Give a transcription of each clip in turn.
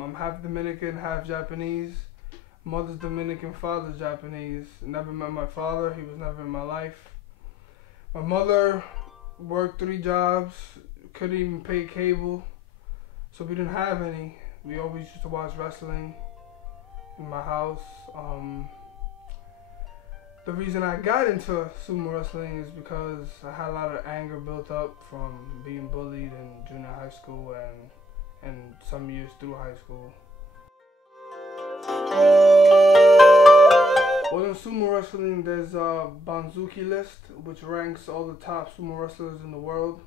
I'm half Dominican, half Japanese. Mother's Dominican, father's Japanese. Never met my father. He was never in my life. My mother worked 3 jobs. Couldn't even pay cable. So we didn't have any. We always used to watch wrestling in my house. The reason I got into sumo wrestling is because I had a lot of anger built up from being bullied in junior high school and some years through high school. Well, in sumo wrestling, there's a Banzuki list, which ranks all the top sumo wrestlers in the world.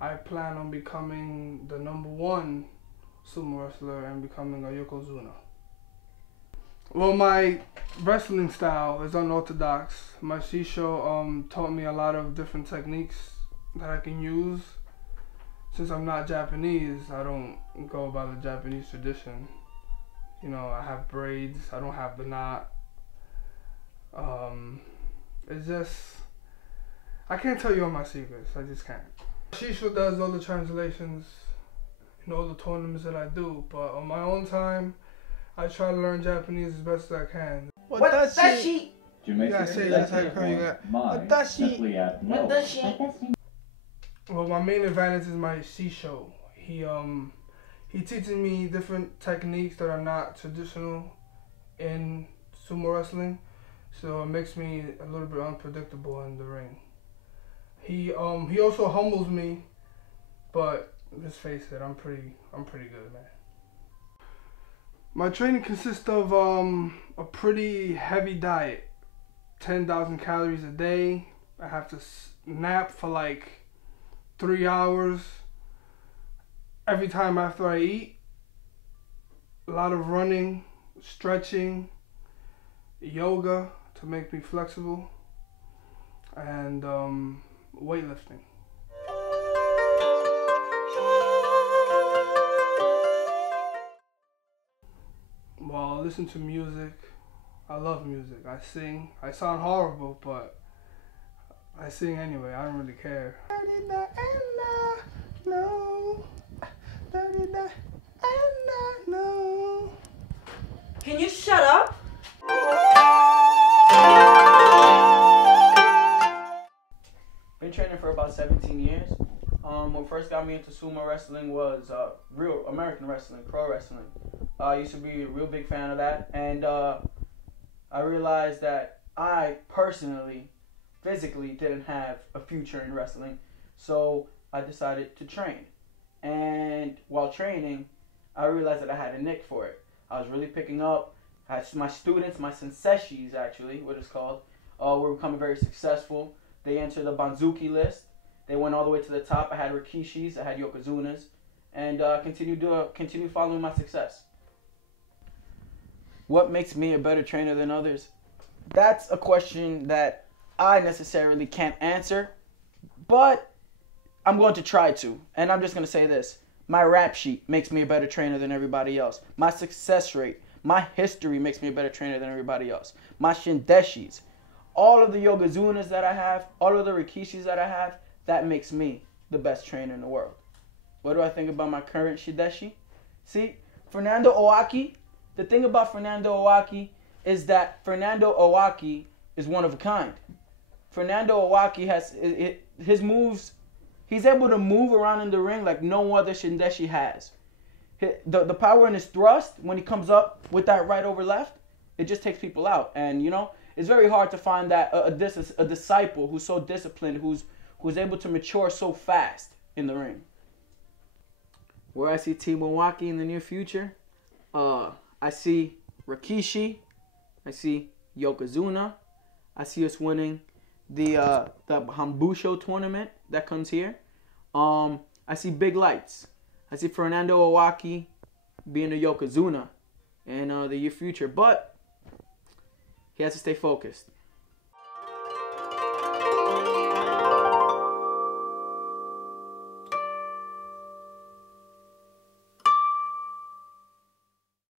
I plan on becoming the #1 sumo wrestler and becoming a yokozuna. Well, my wrestling style is unorthodox. My shisho taught me a lot of different techniques that I can use. Since I'm not Japanese, I don't go by the Japanese tradition. You know, I have braids, I don't have the knot. It's just, I can't tell you all my secrets, I just can't. Shisho does all the translations in all the tournaments that I do, but on my own time, I try to learn Japanese as best as I can. Watashi. Yeah, say that's how you got. Watashi. Well, my main advantage is my shisho. He teaches me different techniques that are not traditional in sumo wrestling, so it makes me a little bit unpredictable in the ring. He also humbles me, but let's face it, I'm pretty good, man. My training consists of a pretty heavy diet, 10,000 calories a day. I have to nap for like 3 hours every time after I eat. A lot of running, stretching, yoga to make me flexible, and weightlifting. Well, I listen to music. I love music. I sing. I sound horrible, but I sing anyway. I don't really care. Can you shut up? Been training for about 17 years. What first got me into sumo wrestling was real American wrestling, pro wrestling. I used to be a real big fan of that, and I realized that I personally, physically didn't have a future in wrestling, so I decided to train. And while training, I realized that I had a nick for it. I was really picking up. My students, my senseshis actually, what it's called, were becoming very successful. They entered the Banzuki list. They went all the way to the top. I had Rikishis, I had Yokozunas, and continue following my success. What makes me a better trainer than others? That's a question that I necessarily can't answer, but I'm going to try to. And I'm just going to say this. My rap sheet makes me a better trainer than everybody else. My success rate, my history makes me a better trainer than everybody else. My shindeshis, all of the yokozunas that I have, all of the rikishis that I have, that makes me the best trainer in the world. What do I think about my current shideshi? See, Fernando Owaki, the thing about Fernando Owaki is that Fernando Owaki is one of a kind. Fernando Owaki has his moves. He's able to move around in the ring like no other shindeshi has. The power in his thrust, when he comes up with that right over left, it just takes people out. And, you know, it's very hard to find that a disciple who's so disciplined, who's able to mature so fast in the ring. Where I see Team Milwaukee in the near future, I see Rikishi, I see Yokozuna, I see us winning the Hambusho tournament that comes here. I see big lights. I see Fernando Owaki being a Yokozuna in the near future, but he has to stay focused.